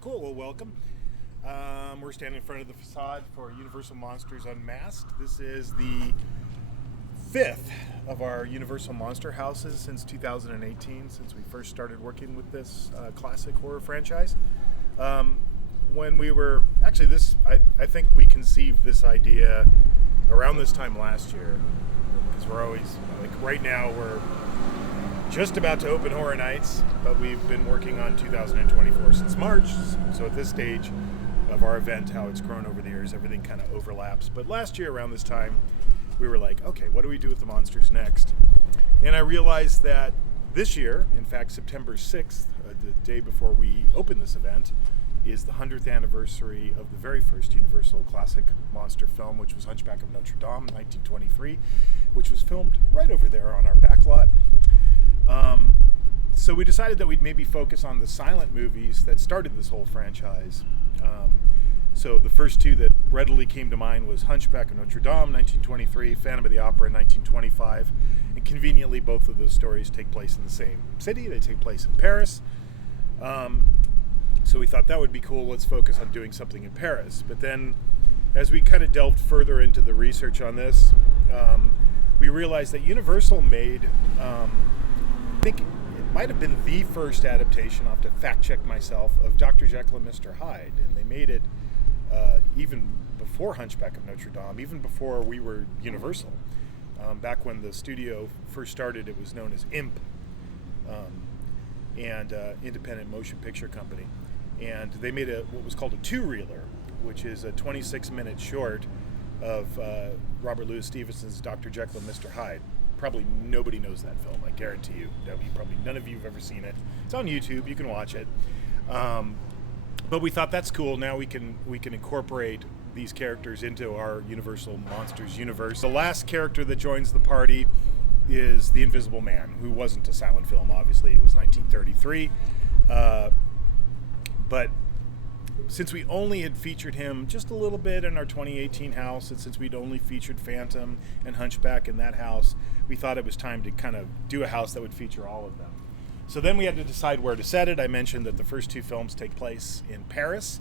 Cool, well, welcome. We're standing in front of the facade for Universal Monsters Unmasked. This is the fifth of our Universal Monster houses since 2018, since we first started working with this classic horror franchise. When we were, actually I think we conceived this idea around this time last year, because we're always, like right now we're just about to open Horror Nights, but we've been working on 2024 since March, so at this stage of our event, how it's grown over the years, everything kind of overlaps. But last year around this time, we were like, okay, what do we do with the monsters next? And I realized that this year, in fact, September 6th, the day before we open this event, is the 100th anniversary of the very first Universal classic monster film, which was Hunchback of Notre Dame, 1923, which was filmed right over there on our back lot. So we decided that we'd maybe focus on the silent movies that started this whole franchise. So the first two that readily came to mind was Hunchback of Notre Dame, 1923, Phantom of the Opera, 1925. And conveniently, both of those stories take place in the same city. They take place in Paris. So we thought that would be cool. Let's focus on doing something in Paris. But then, as we kind of delved further into the research on this, we realized that Universal made, I think it might have been the first adaptation, I'll have to fact check myself, of Dr. Jekyll and Mr. Hyde. And they made it even before Hunchback of Notre Dame, even before we were Universal. Back when the studio first started, it was known as IMP, and Independent Motion Picture Company. And they made what was called a two-reeler, which is a 26-minute short of Robert Louis Stevenson's Dr. Jekyll and Mr. Hyde. Probably nobody knows that film, I guarantee you. Probably none of you have ever seen it. It's on YouTube, you can watch it. But we thought that's cool. Now we can incorporate these characters into our Universal Monsters universe. The last character that joins the party is the Invisible Man, who wasn't a silent film, obviously. It was 1933. But since we only had featured him just a little bit in our 2018 house, and since we'd only featured Phantom and Hunchback in that house, we thought it was time to kind of do a house that would feature all of them. So then we had to decide where to set it. I mentioned that the first two films take place in Paris,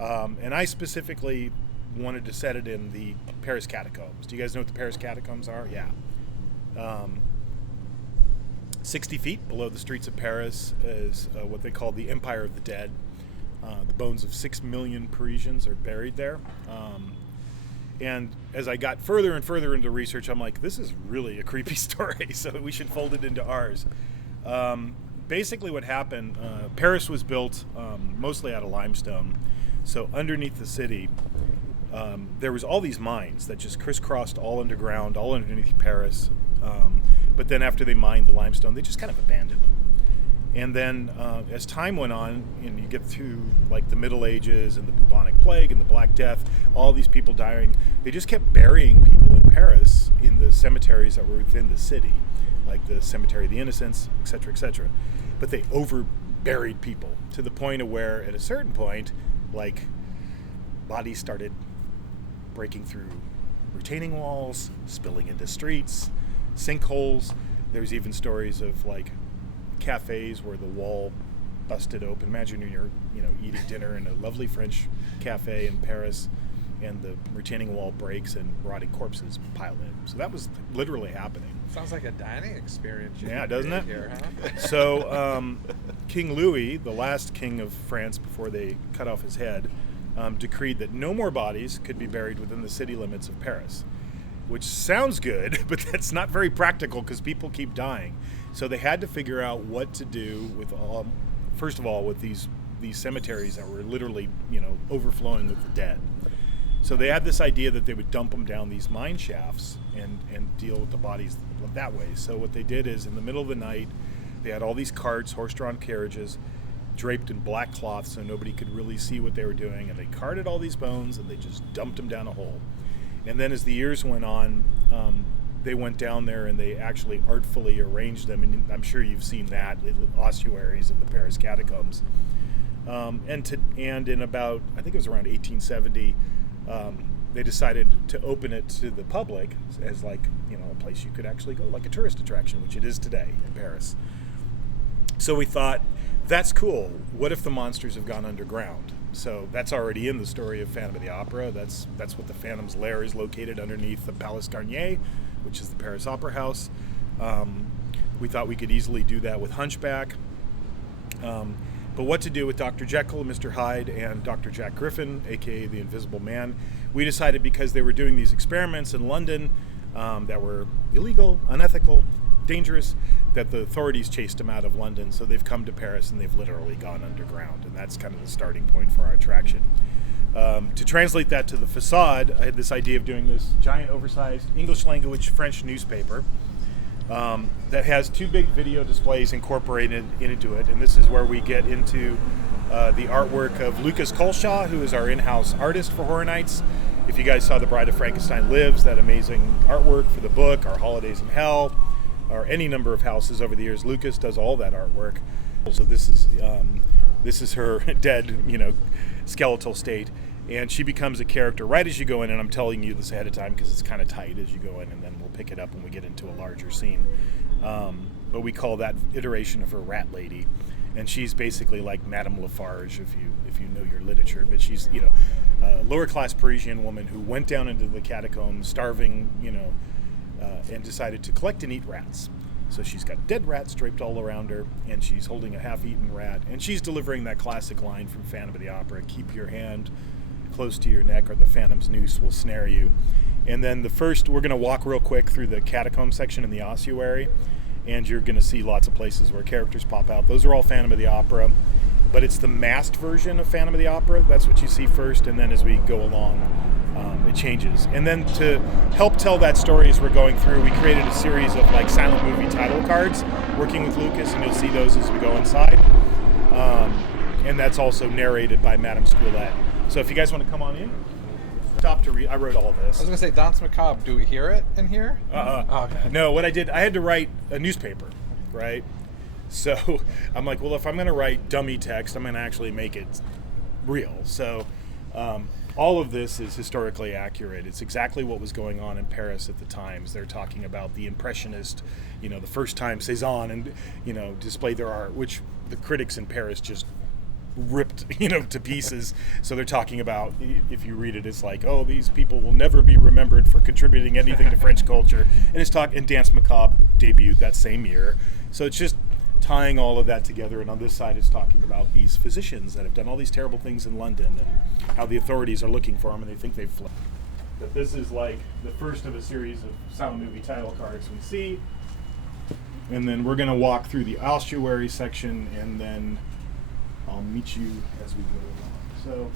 and I specifically wanted to set it in the Paris Catacombs. Do you guys know what the Paris Catacombs are? Yeah. 60 feet below the streets of Paris is what they call the Empire of the Dead. The bones of 6 million Parisians are buried there. And as I got further and further into research, I'm like, this is really a creepy story, so we should fold it into ours. Basically what happened, Paris was built mostly out of limestone. So underneath the city, there was all these mines that just crisscrossed all underground, all underneath Paris. But then after they mined the limestone, they just kind of abandoned them. And then as time went on, and you get through like the Middle Ages and the bubonic plague and the Black Death, all these people dying, they just kept burying people in Paris in the cemeteries that were within the city, like the Cemetery of the Innocents, etc., etc. But they over-buried people to the point of where, at a certain point, like bodies started breaking through retaining walls, spilling into streets, sinkholes. There's even stories of like cafes where the wall busted open. Imagine you're eating dinner in a lovely French cafe in Paris, and the retaining wall breaks and rotting corpses pile in. So that was literally happening. Sounds like a dining experience. Yeah, doesn't it? Here, huh? So King Louis, the last king of France before they cut off his head, decreed that no more bodies could be buried within the city limits of Paris, which sounds good, but that's not very practical because people keep dying. So they had to figure out what to do with first of all, with these cemeteries that were literally, overflowing with the dead. So they had this idea that they would dump them down these mine shafts and deal with the bodies that way. So what they did is, in the middle of the night, they had all these carts, horse-drawn carriages, draped in black cloth so nobody could really see what they were doing, and they carted all these bones and they just dumped them down a hole. And then as the years went on, they went down there and they actually artfully arranged them, and I'm sure you've seen that in ossuaries of the Paris Catacombs. And in about, I think it was around 1870, they decided to open it to the public as like, a place you could actually go, like a tourist attraction, which it is today in Paris. So we thought That's cool. What if the monsters have gone underground? So that's already in the story of Phantom of the Opera. That's what the Phantom's lair is, located underneath the Palais Garnier, which is the Paris Opera House. We thought we could easily do that with Hunchback. But what to do with Dr. Jekyll, Mr. Hyde, and Dr. Jack Griffin, aka the Invisible Man? We decided, because they were doing these experiments in London that were illegal, unethical, dangerous, that the authorities chased them out of London. So they've come to Paris and they've literally gone underground, and that's kind of the starting point for our attraction. To translate that to the facade, I had this idea of doing this giant, oversized English language French newspaper that has 2 big video displays incorporated into it, and this is where we get into the artwork of Lucas Colshaw, who is our in-house artist for Horror Nights. If you guys saw The Bride of Frankenstein Lives, that amazing artwork for the book, our Holidays in Hell, or any number of houses over the years, Lucas does all that artwork. So this is her dead, skeletal state, and she becomes a character right as you go in. And I'm telling you this ahead of time because it's kind of tight as you go in, and then we'll pick it up when we get into a larger scene. But we call that iteration of her Rat Lady, and she's basically like Madame Lafarge if you know your literature. But she's a lower class Parisian woman who went down into the catacombs, starving, and decided to collect and eat rats. So she's got dead rats draped all around her, and she's holding a half-eaten rat, and she's delivering that classic line from Phantom of the Opera: "Keep your hand close to your neck, or the Phantom's noose will snare you." And then we're going to walk real quick through the catacomb section in the ossuary, and you're going to see lots of places where characters pop out. Those are all Phantom of the Opera, but it's the masked version of Phantom of the Opera. That's what you see first, and then as we go along, it changes. And then to help tell that story as we're going through, we created a series of silent movie title cards, working with Lucas, and you'll see those as we go inside. And that's also narrated by Madame Squillette. So if you guys want to come on in, stop to read. I wrote all this. I was going to say, Danse Macabre, do we hear it in here? Oh, okay. No, what I did, I had to write a newspaper, right? So I'm like, well, if I'm going to write dummy text, I'm going to actually make it real. So all of this is historically accurate. It's exactly what was going on in Paris at the times. They're talking about the Impressionist, the first time Cézanne and, displayed their art, which the critics in Paris just ripped, to pieces. So they're talking about, if you read it, it's like, oh, these people will never be remembered for contributing anything to French culture. And Danse Macabre debuted that same year. So it's just tying all of that together. And on this side, it's talking about these physicians that have done all these terrible things in London and how the authorities are looking for them and they think they've fled. But this is like the first of a series of silent movie title cards we see. And then we're going to walk through the ossuary section, and then I'll meet you as we go along. So,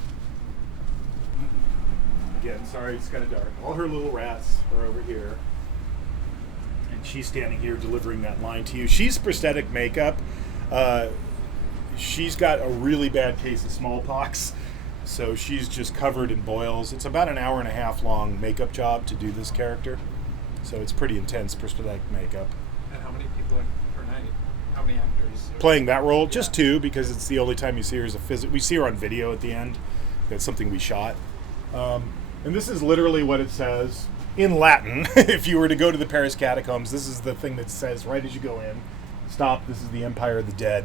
again, sorry, it's kind of dark. All her little rats are over here. And she's standing here delivering that line to you. She's prosthetic makeup. She's got a really bad case of smallpox. So she's just covered in boils. It's about an hour and a half long makeup job to do this character. So it's pretty intense prosthetic makeup. And how many people per night? How many actors? Playing that role? Just 2, because it's the only time you see her as a we see her on video at the end. That's something we shot. And this is literally what it says in Latin. If you were to go to the Paris Catacombs, this is the thing that says right as you go in, stop, this is the Empire of the Dead.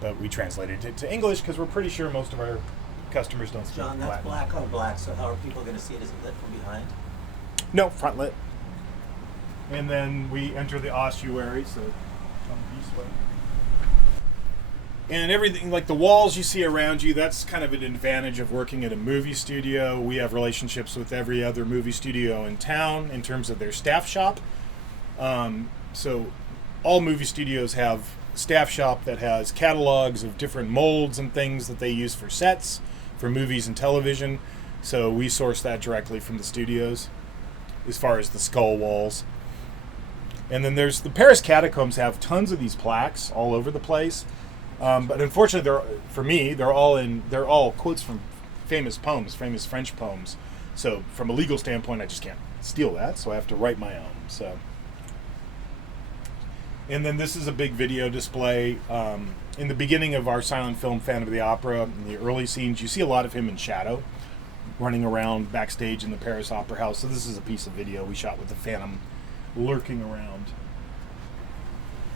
But we translated it to English because we're pretty sure most of our customers don't speak John, that's Latin. black on black, so how are people going to see it? Is it lit from behind? No, front lit. And then we enter the ossuary, so come this way. And everything, like the walls you see around you, that's kind of an advantage of working at a movie studio. We have relationships with every other movie studio in town in terms of their staff shop. So all movie studios have staff shop that has catalogs of different molds and things that they use for sets, for movies and television. So we source that directly from the studios as far as the skull walls. And then there's the Paris Catacombs have tons of these plaques all over the place. But unfortunately, they're all quotes from famous poems, famous French poems. So from a legal standpoint, I just can't steal that, so I have to write my own. So, and then this is a big video display. In the beginning of our silent film, Phantom of the Opera, in the early scenes, you see a lot of him in shadow, running around backstage in the Paris Opera House. So this is a piece of video we shot with the Phantom lurking around.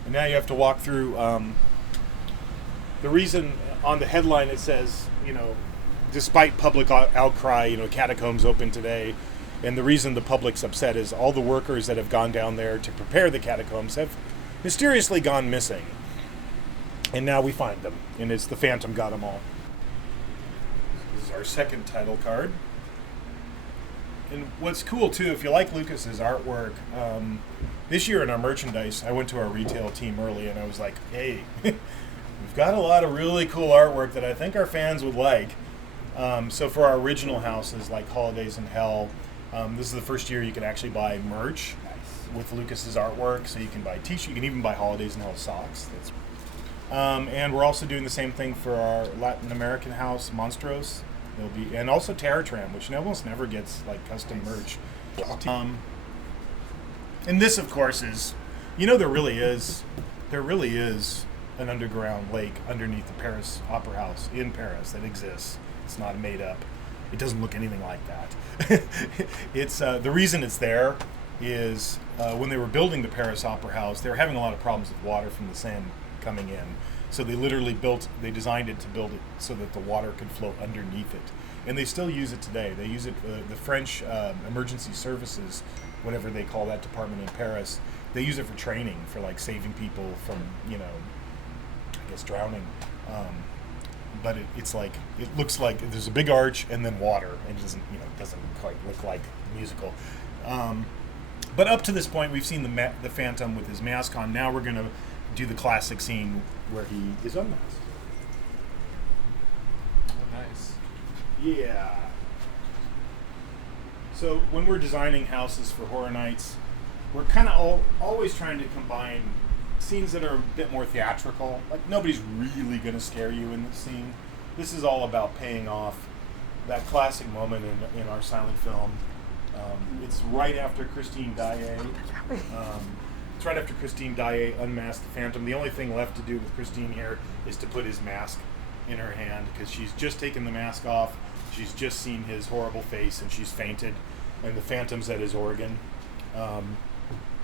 And now you have to walk through the reason on the headline it says, despite public outcry, Catacombs open today. And the reason the public's upset is all the workers that have gone down there to prepare the catacombs have mysteriously gone missing. And now we find them. And it's the Phantom got them all. This is our second title card. And what's cool, too, if you like Lucas's artwork, this year in our merchandise, I went to our retail team early and I was like, hey, we've got a lot of really cool artwork that I think our fans would like. So for our original houses, like Holidays in Hell, this is the first year you can actually buy merch with Lucas's artwork. So you can buy t-shirts, you can even buy Holidays in Hell socks. And we're also doing the same thing for our Latin American house, Monstros. And also Terror Tram, which almost never gets like custom merch. And this, of course, is, there really is an underground lake underneath the Paris Opera House in Paris that exists. It's not made up. It doesn't look anything like that. It's the reason it's there is when they were building the Paris Opera House, they were having a lot of problems with water from the Seine coming in. So they designed it to build it so that the water could flow underneath it. And they still use it today. They use it, the French emergency services, whatever they call that department in Paris, they use it for training, for like saving people from, I guess drowning. But it looks like there's a big arch and then water. It doesn't quite look like the musical. But up to this point, we've seen the Phantom with his mask on. Now we're going to do the classic scene where he is unmasked. Oh, nice. Yeah. So when we're designing houses for horror nights, we're kind of always trying to combine scenes that are a bit more theatrical. Like, nobody's really going to scare you in this scene. This is all about paying off that classic moment in our silent film. It's right after Christine Daae. It's right after Christine Daae unmasked the Phantom. The only thing left to do with Christine here is to put his mask in her hand, because she's just taken the mask off. She's just seen his horrible face and she's fainted, and the Phantom's at his organ. And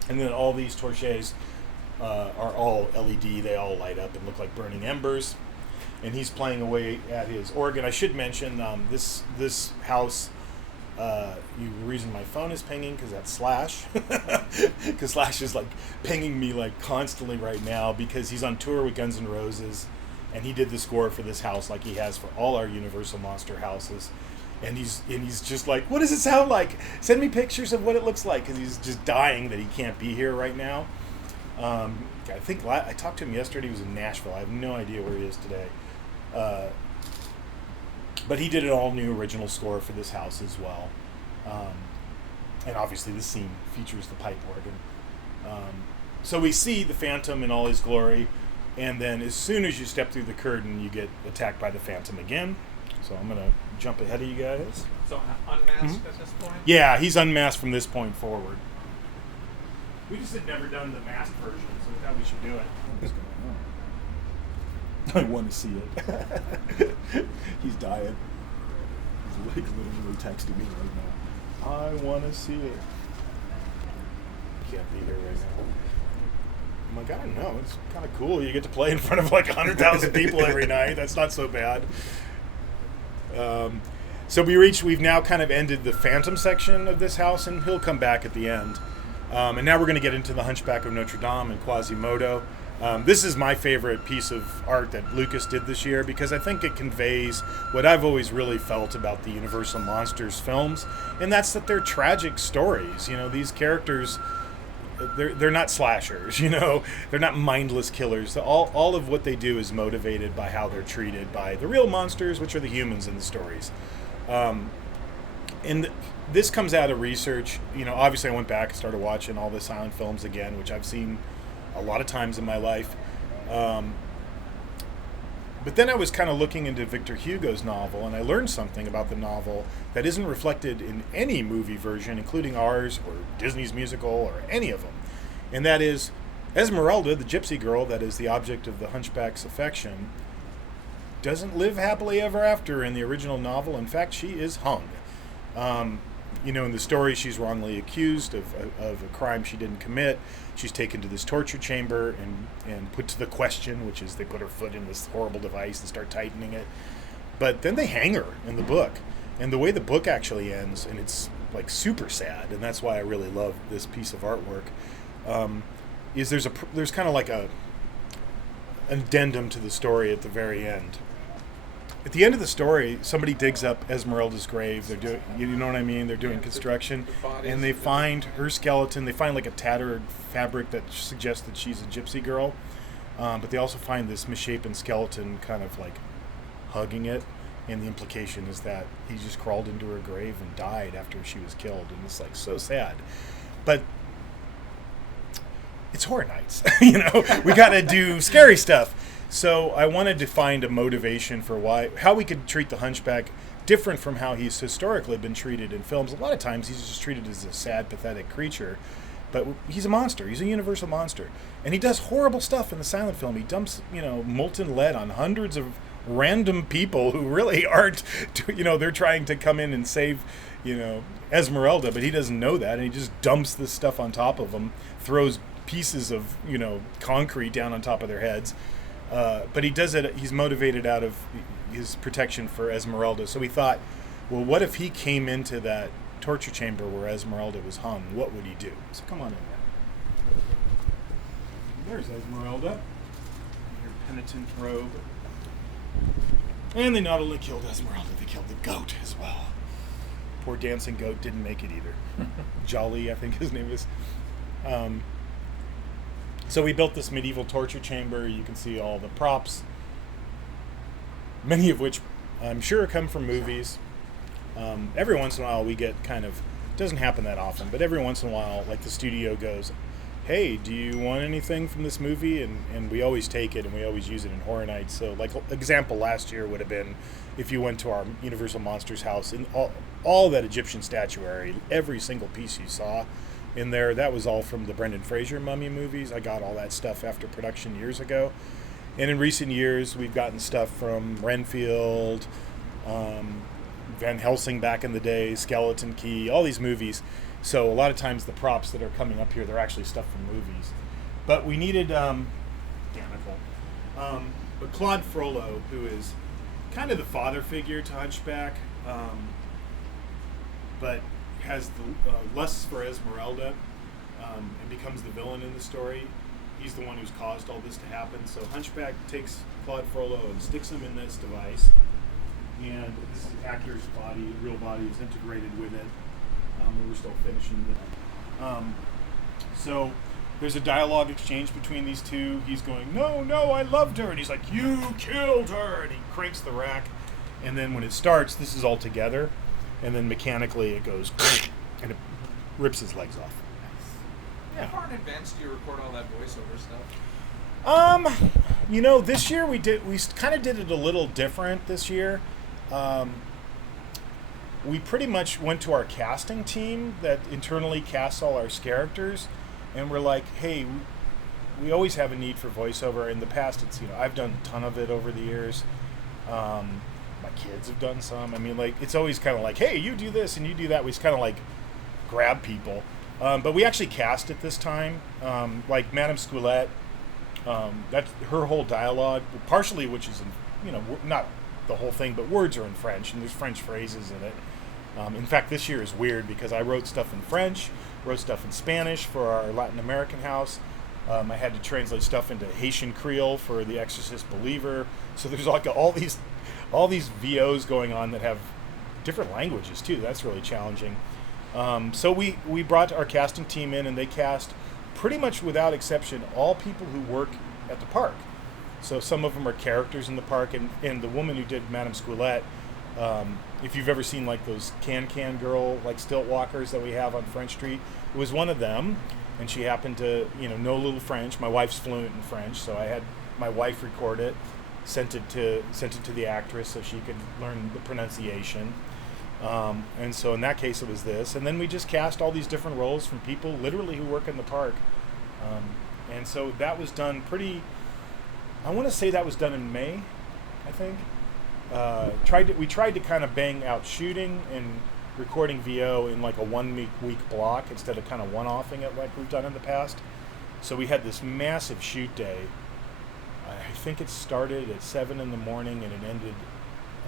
then all these torches are all LED. They all light up and look like burning embers. And he's playing away at his organ. I should mention this house. The reason my phone is pinging because that's Slash. Because Slash is like pinging me like constantly right now because he's on tour with Guns N' Roses, and he did the score for this house like he has for all our Universal Monster houses. And he's just like, what does it sound like? Send me pictures of what it looks like, because he's just dying that he can't be here right now. I think I talked to him yesterday. He was in Nashville. I have no idea where he is today. But he did an all-new original score for this house as well. And obviously this scene features the pipe organ. So we see the Phantom in all his glory, and then as soon as you step through the curtain, you get attacked by the Phantom again. So I'm going to jump ahead of you guys. So unmasked at this point? Yeah, he's unmasked from this point forward. We just had never done the masked version, so we thought we should do it. What's going on? I want to see it. He's dying. He's like literally texting me right now. I want to see it. Can't be here right now. I'm like, I don't know. It's kind of cool. You get to play in front of like 100,000 people every night. That's not so bad. So we've now kind of ended the Phantom section of this house, and he'll come back at the end. And now we're going to get into the Hunchback of Notre Dame and Quasimodo. This is my favorite piece of art that Lucas did this year, because I think it conveys what I've always really felt about the Universal Monsters films, and that's that they're tragic stories. These characters, they're not slashers, they're not mindless killers. All of what they do is motivated by how they're treated by the real monsters, which are the humans in the stories. And this comes out of research. Obviously I went back and started watching all the silent films again, which I've seen a lot of times in my life. But then I was kind of looking into Victor Hugo's novel, and I learned something about the novel that isn't reflected in any movie version, including ours or Disney's musical or any of them. And that is, Esmeralda, the gypsy girl that is the object of the Hunchback's affection, doesn't live happily ever after in the original novel. In fact, she is hung. in the story, she's wrongly accused of a crime she didn't commit. She's taken to this torture chamber and put to the question, which is they put her foot in this horrible device and start tightening it. But then they hang her in the book. And the way the book actually ends, and it's like super sad, and that's why I really love this piece of artwork, is there's kind of like an addendum to the story at the very end. At the end of the story, somebody digs up Esmeralda's grave. They're doing, you know what I mean? They're doing construction, and they find her skeleton. They find like a tattered fabric that suggests that she's a gypsy girl, but they also find this misshapen skeleton kind of like hugging it, and the implication is that he just crawled into her grave and died after she was killed, and it's like so sad. But it's Horror Nights, we got to do scary stuff. So I wanted to find a motivation for how we could treat the Hunchback different from how he's historically been treated in films. A lot of times he's just treated as a sad, pathetic creature, but he's a monster. He's a universal monster, and he does horrible stuff in the silent film. He dumps, molten lead on hundreds of random people who really aren't, they're trying to come in and save, Esmeralda, but he doesn't know that, and he just dumps this stuff on top of them, throws pieces of, concrete down on top of their heads. But he does it, he's motivated out of his protection for Esmeralda. So we thought, well, what if he came into that torture chamber where Esmeralda was hung? What would he do? So come on in there. There's Esmeralda. Your penitent robe. And they not only killed Esmeralda, they killed the goat as well. Poor dancing goat didn't make it either. Jolly, I think his name is. So we built this medieval torture chamber. You can see all the props, many of which I'm sure come from movies. Every once in a while we get doesn't happen that often, but every once in a while, like the studio goes, hey, do you want anything from this movie? And we always take it, and we always use it in Horror Nights. So like example last year would have been if you went to our Universal Monsters house, and all that Egyptian statuary, every single piece you saw in there, that was all from the Brendan Fraser mummy movies. I got all that stuff after production years ago. And in recent years, we've gotten stuff from Renfield, Van Helsing back in the day, Skeleton Key, all these movies. So a lot of times the props that are coming up here, they're actually stuff from movies. But we needed, but Claude Frollo, who is kind of the father figure to Hunchback, but has the lusts for Esmeralda, and becomes the villain in the story. He's the one who's caused all this to happen. So Hunchback takes Claude Frollo and sticks him in this device, and this is Actor's body, real body is integrated with it. We're still finishing it. So there's a dialogue exchange between these two. He's going, no, I loved her. And he's like, you killed her. And he cranks the rack. And then when it starts, this is all together. And then mechanically it goes, and it rips his legs off. How far in advance do you record all that voiceover stuff? This year we kind of did it a little different this year. We pretty much went to our casting team that internally casts all our characters, and we're like, hey, we always have a need for voiceover. In the past, it's, I've done a ton of it over the years. My kids have done some. I mean, like, it's always kind of like, hey, you do this and you do that. We just kind of like grab people. But we actually cast it this time. Like Madame Squilette, that's her whole dialogue, partially which is in, not the whole thing, but words are in French, and there's French phrases in it. In fact, this year is weird because I wrote stuff in French, wrote stuff in Spanish for our Latin American house. I had to translate stuff into Haitian Creole for The Exorcist Believer. So there's like all these VOs going on that have different languages too. That's really challenging. So we brought our casting team in, and they cast pretty much without exception all people who work at the park. So some of them are characters in the park, and the woman who did Madame Squilette, if you've ever seen like those can girl like stilt walkers that we have on French Street, it was one of them, and she happened to know a little French. My wife's fluent in French, so I had my wife record it, sent it to the actress so she could learn the pronunciation. And so in that case it was this, and then we just cast all these different roles from people literally who work in the park, and so that was done I want to say that was done in May, I think. We tried to kind of bang out shooting, and recording VO in like a 1 week block instead of kind of one-offing it like we've done in the past. So we had this massive shoot day. I think it started at 7 in the morning and it ended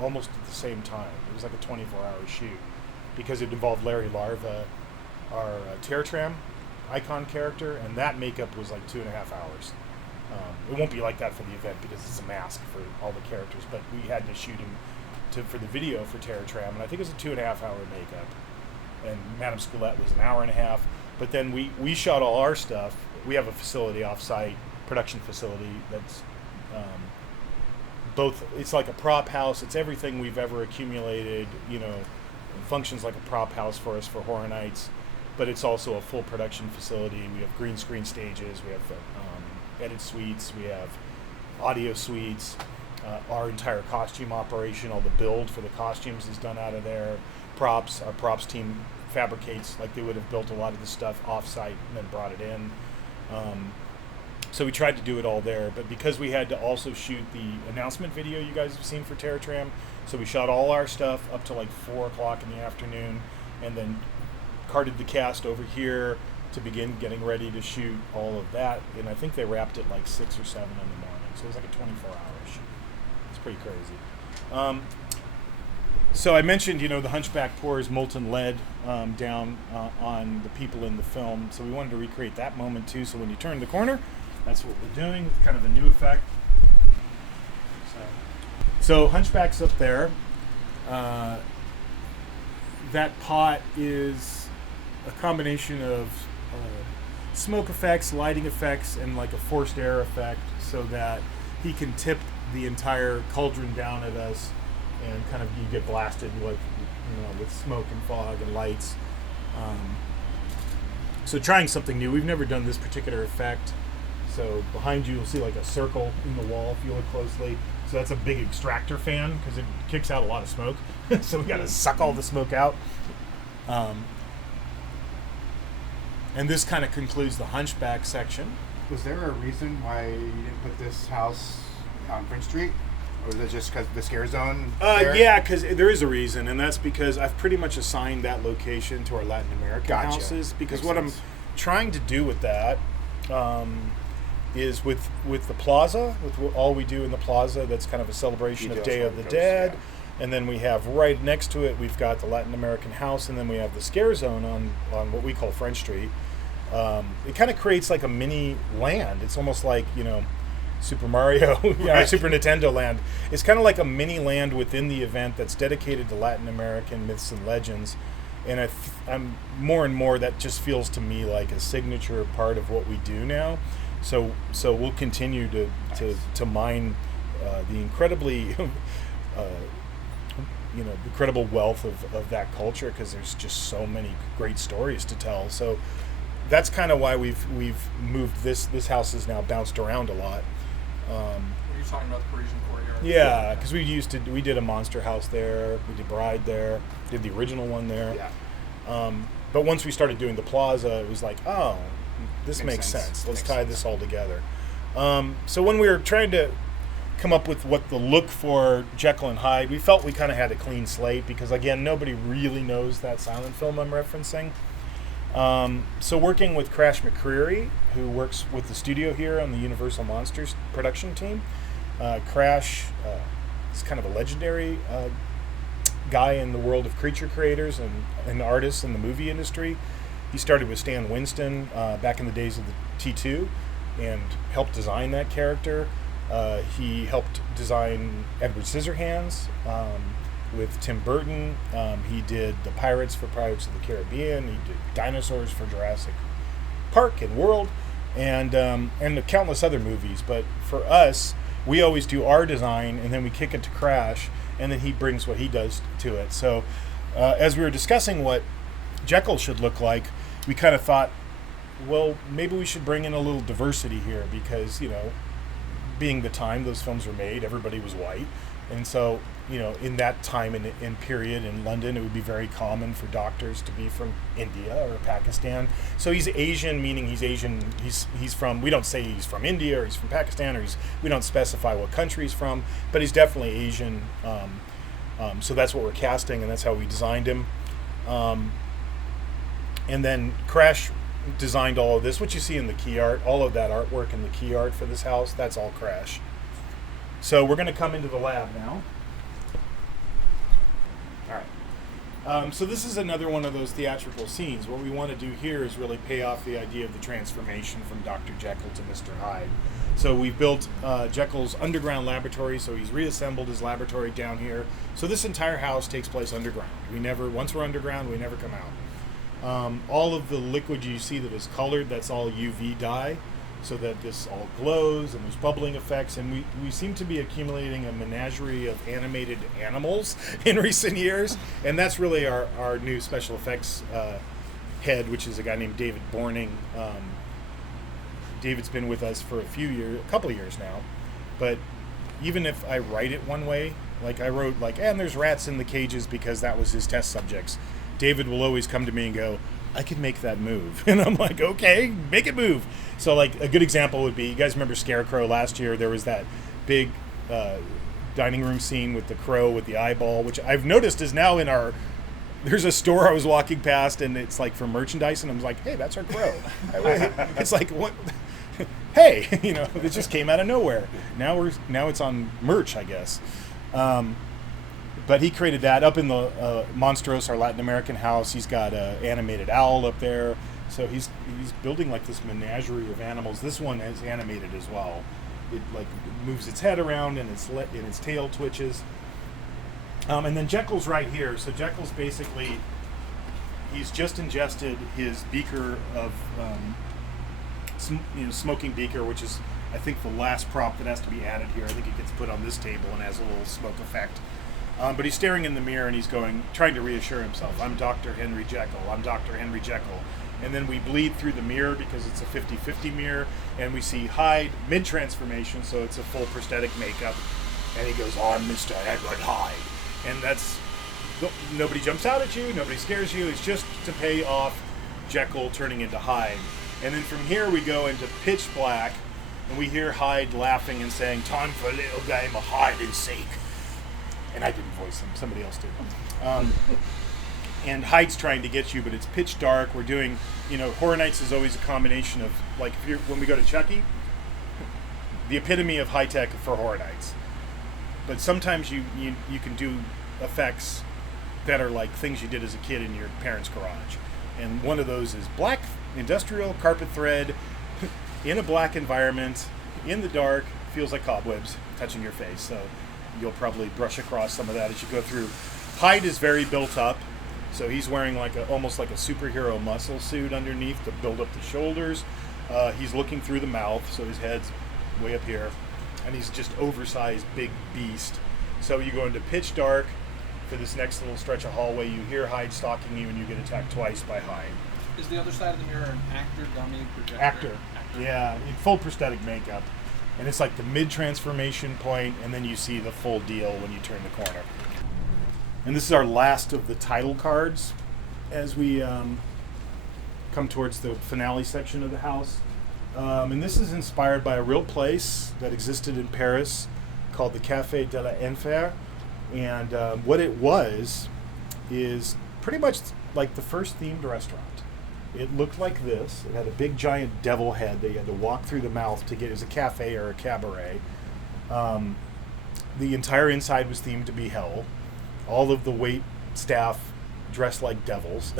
almost at the same time. It was like a 24-hour shoot because it involved Larry Larva, our Terror Tram icon character, and that makeup was like 2.5 hours. It won't be like that for the event because it's a mask for all the characters, but we had to shoot him for the video for Terror Tram, and I think it was a 2.5 hour makeup. And Madame Squelette was an hour and a half. But then we shot all our stuff. We have a facility off-site, production facility that's both. It's like a prop house. It's everything we've ever accumulated. You know, it functions like a prop house for us for Horror Nights, but it's also a full production facility. We have green screen stages. We have edit suites. We have audio suites. Our entire costume operation, all the build for the costumes is done out of there. Props, our props team fabricates like they would have built a lot of the stuff off-site and then brought it in. So we tried to do it all there, but because we had to also shoot the announcement video you guys have seen for Terror Tram, so we shot all our stuff up to like 4 o'clock in the afternoon and then carted the cast over here to begin getting ready to shoot all of that. And I think they wrapped it like 6 or 7 in the morning. So it was like a 24-hour shoot. It's pretty crazy. So I mentioned, the Hunchback pours molten lead down on the people in the film. So we wanted to recreate that moment too. So when you turn the corner, that's what we're doing. It's kind of a new effect. So Hunchback's up there. That pot is a combination of smoke effects, lighting effects, and like a forced air effect so that he can tip the entire cauldron down at us and kind of you get blasted with smoke and fog and lights. So trying something new. We've never done this particular effect. So behind you, you'll see like a circle in the wall if you look closely. So that's a big extractor fan because it kicks out a lot of smoke. So we got to suck all the smoke out. And this kind of concludes the Hunchback section. Was there a reason why you didn't put this house on Prince Street? Or was it just because the scare zone? Yeah, because there is a reason, and that's because I've pretty much assigned that location to our Latin American houses. Because Makes what sense. I'm trying to do with that is with the plaza, with all we do in the plaza, that's kind of a celebration of Day of the Dead. Yeah. And then we have right next to it, we've got the Latin American house, and then we have the scare zone on what we call French Street. It kind of creates like a mini land. It's almost like, Super Mario, right. Super Nintendo land. It's kind of like a mini land within the event that's dedicated to Latin American myths and legends. And I'm more and more, that just feels to me like a signature part of what we do now. So we'll continue to mine the incredibly, incredible wealth of that culture, because there's just so many great stories to tell. So that's kind of why we've moved this. This house is now bounced around a lot. Were you talking about the Parisian courtyard? Yeah, because we did a monster house there. We did Bride there. Did the original one there. Yeah. But once we started doing the plaza, it was like, oh, this makes sense. Let's tie this all together. So when we were trying to come up with what the look for Jekyll and Hyde, we felt we kind of had a clean slate because, again, nobody really knows that silent film I'm referencing. So working with Crash McCreary, who works with the studio here on the Universal Monsters production team. Crash is kind of a legendary guy in the world of creature creators and artists in the movie industry. He started with Stan Winston back in the days of the T2 and helped design that character. He helped design Edward Scissorhands with Tim Burton. He did the Pirates for Pirates of the Caribbean. He did dinosaurs for Jurassic Park and World, and countless other movies. But for us, we always do our design, and then we kick it to Crash, and then he brings what he does to it. So as we were discussing what Jekyll should look like, we kind of thought, well, maybe we should bring in a little diversity here because, being the time those films were made, everybody was white. And so, in that time and period in London, it would be very common for doctors to be from India or Pakistan. So he's Asian, meaning he's Asian. He's from, we don't say he's from India or he's from Pakistan, or we don't specify what country he's from, but he's definitely Asian. So that's what we're casting, and that's how we designed him. And then Crash designed all of this. What you see in the key art, all of that artwork in the key art for this house, that's all Crash. So we're going to come into the lab now. All right. So this is another one of those theatrical scenes. What we want to do here is really pay off the idea of the transformation from Dr. Jekyll to Mr. Hyde. So we've built Jekyll's underground laboratory, so he's reassembled his laboratory down here. So this entire house takes place underground. Once we're underground, we never come out. All of the liquid you see that is colored, that's all UV dye, so that this all glows and there's bubbling effects, and we seem to be accumulating a menagerie of animated animals in recent years, and that's really our new special effects head, which is a guy named David Borning. David's been with us for a couple of years now, but even if I write it one way, like I wrote and there's rats in the cages because that was his test subjects, David will always come to me and go, I could make that move. And I'm like, okay, make it move. So like a good example would be, you guys remember Scarecrow last year? There was that big dining room scene with the crow with the eyeball, which I've noticed is now in there's a store I was walking past and it's like for merchandise, and I'm like, hey, that's our crow. It's like, what? Hey, it just came out of nowhere. Now it's on merch, I guess. But he created that up in the Monstros, our Latin American house. He's got an animated owl up there. So he's building like this menagerie of animals. This one is animated as well. It like moves its head around and its tail twitches. And then Jekyll's right here. So Jekyll's basically, he's just ingested his beaker of smoking beaker, which is, I think, the last prop that has to be added here. I think it gets put on this table and has a little smoke effect. But he's staring in the mirror and he's trying to reassure himself, I'm Dr. Henry Jekyll, I'm Dr. Henry Jekyll. And then we bleed through the mirror because it's a 50-50 mirror, and we see Hyde mid-transformation, so it's a full prosthetic makeup. And he goes, I'm Mr. Edward Hyde. And nobody jumps out at you, nobody scares you, it's just to pay off Jekyll turning into Hyde. And then from here we go into pitch black, and we hear Hyde laughing and saying, time for a little game of hide and seek. And I didn't voice him, somebody else did. And Hyde's trying to get you, but it's pitch dark. We're doing, Horror Nights is always a combination of, like, when we go to Chucky, the epitome of high tech for Horror Nights. But sometimes you can do effects that are like things you did as a kid in your parents' garage. And one of those is black industrial carpet thread in a black environment, in the dark, feels like cobwebs touching your face. So you'll probably brush across some of that as you go through. Hyde is very built up, so he's wearing almost like a superhero muscle suit underneath to build up the shoulders. He's looking through the mouth, so his head's way up here, and he's just oversized big beast. So you go into pitch dark for this next little stretch of hallway. You hear Hyde stalking you, and you get attacked twice by Hyde. Is the other side of the mirror an actor, dummy, projector? Actor. Yeah, in full prosthetic makeup. And it's like the mid-transformation point, and then you see the full deal when you turn the corner. And this is our last of the title cards as we come towards the finale section of the house. And this is inspired by a real place that existed in Paris called the Café de l'Enfer. And what it was is pretty much like the first themed restaurant. It looked like this. It had a big giant devil head that you had to walk through the mouth to get. It was a cafe or a cabaret. The entire inside was themed to be hell. All of the wait staff dressed like devils.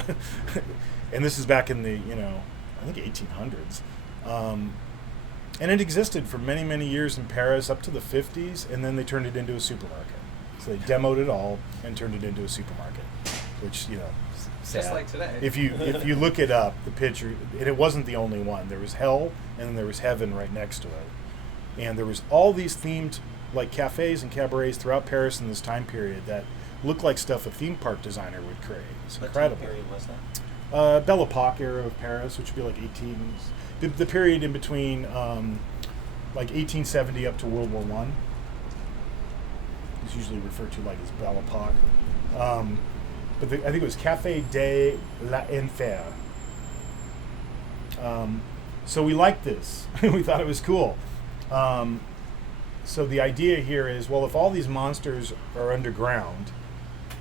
And this is back in the, I think 1800s. And it existed for many, many years in Paris up to the 50s, and then they turned it into a supermarket. So they demoed it all and turned it into a supermarket, which, sad. Just like today. If you look it up, the picture, and it wasn't the only one. There was hell, and then there was heaven right next to it. And there was all these themed, like, cafes and cabarets throughout Paris in this time period that looked like stuff a theme park designer would create. It's incredible. What time period was that? Belle Epoque era of Paris, which would be like the period in between like 1870 up to World War I. It's usually referred to like as Belle Epoque. But I think it was Café de l'Enfer. So we liked this. We thought it was cool. So the idea here is, well, if all these monsters are underground,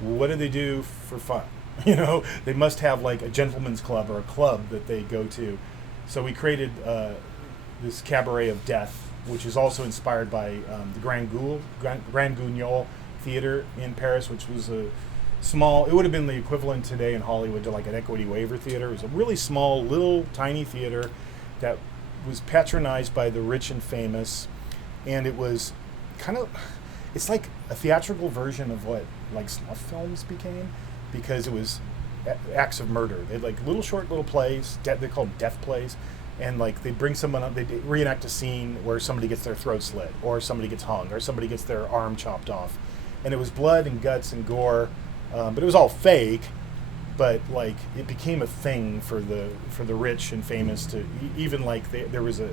what do they do for fun? You know, they must have like a gentleman's club or a club that they go to. So we created this Cabaret of Death, which is also inspired by the Grand Guignol Theater in Paris, which was a small, it would have been the equivalent today in Hollywood to like an Equity Waiver Theater. It was a really small, little, tiny theater that was patronized by the rich and famous, and it was kind of, it's like a theatrical version of what like snuff films became, because it was acts of murder. They had like short little plays, they called death plays, and like they bring someone up, they reenact a scene where somebody gets their throat slit, or somebody gets hung, or somebody gets their arm chopped off, and it was blood and guts and gore, but it was all fake. But like it became a thing for the rich and famous to even like there was a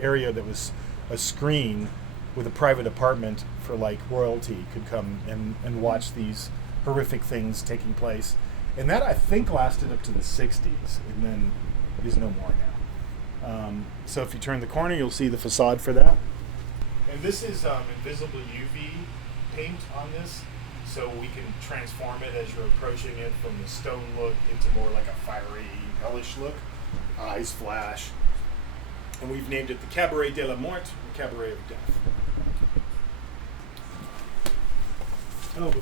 area that was a screen with a private apartment for like royalty could come and watch these horrific things taking place, and that I think lasted up to the 60s, and then there's no more now. So if you turn the corner, you'll see the facade for that. And this is invisible UV paint on this, so we can transform it as you're approaching it from the stone look into more like a fiery, hellish look. Eyes flash. And we've named it the Cabaret de la Mort, or Cabaret of Death. Oh,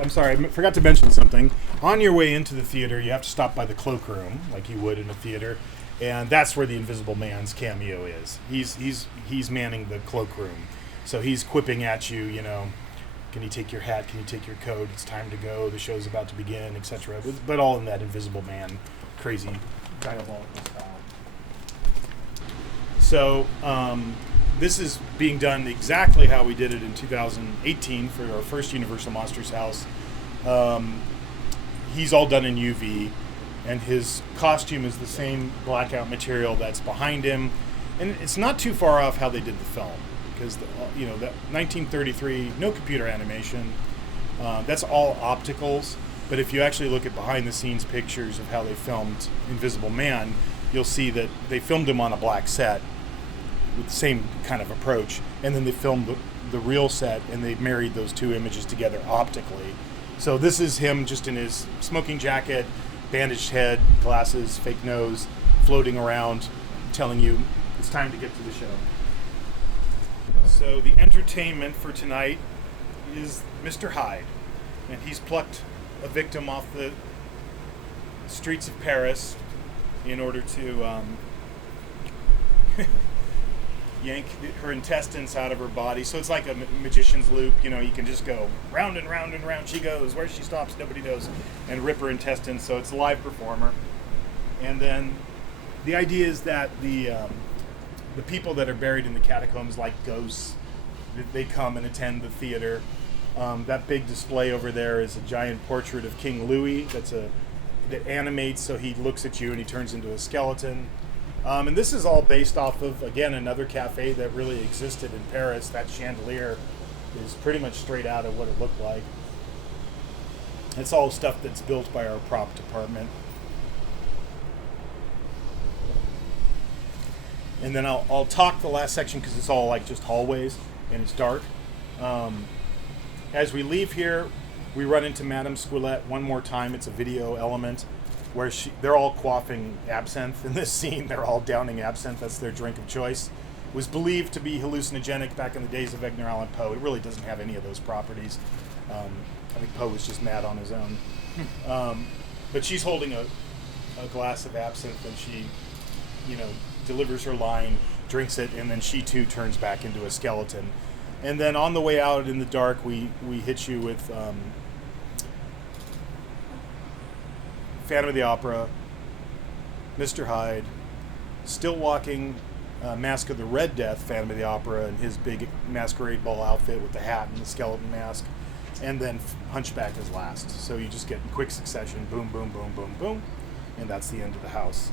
I'm sorry, I forgot to mention something. On your way into the theater, you have to stop by the cloakroom, like you would in a theater, and that's where the Invisible Man's cameo is. He's manning the cloakroom, so he's quipping at you, you know, can you take your hat, can you take your coat, it's time to go, the show's about to begin, etc. But all in that Invisible Man, crazy, diabolical style. So, this is being done exactly how we did it in 2018 for our first Universal Monsters house. He's all done in UV, and his costume is the same blackout material that's behind him, and it's not too far off how they did the film, because that 1933, no computer animation, that's all opticals. But if you actually look at behind the scenes pictures of how they filmed Invisible Man, you'll see that they filmed him on a black set with the same kind of approach, and then they filmed the real set, and they married those two images together optically. So this is him just in his smoking jacket, bandaged head, glasses, fake nose, floating around, telling you it's time to get to the show. So the entertainment for tonight is Mr. Hyde, and he's plucked a victim off the streets of Paris in order to yank her intestines out of her body. So it's like a magician's loop, you know, you can just go round and round and round she goes. Where she stops, nobody knows, and rip her intestines. So it's a live performer. And then the idea is that the people that are buried in the catacombs, like ghosts, they come and attend the theater. That big display over there is a giant portrait of King Louis that animates, so he looks at you and he turns into a skeleton. And this is all based off of, again, another cafe that really existed in Paris. That chandelier is pretty much straight out of what it looked like. It's all stuff that's built by our prop department. And then I'll talk the last section because it's all like just hallways and it's dark. As we leave here, we run into Madame Squillette one more time. It's a video element where they're all quaffing absinthe in this scene. They're all downing absinthe. That's their drink of choice. It was believed to be hallucinogenic back in the days of Edgar Allan Poe. It really doesn't have any of those properties. I think Poe was just mad on his own. But she's holding a glass of absinthe, and she, delivers her line, drinks it, and then she too turns back into a skeleton. And then on the way out in the dark, we hit you with Phantom of the Opera, Mr. Hyde, still walking Mask of the Red Death, Phantom of the Opera, in his big masquerade ball outfit with the hat and the skeleton mask, and then Hunchback is last. So you just get in quick succession, boom, boom, boom, boom, boom, and that's the end of the house.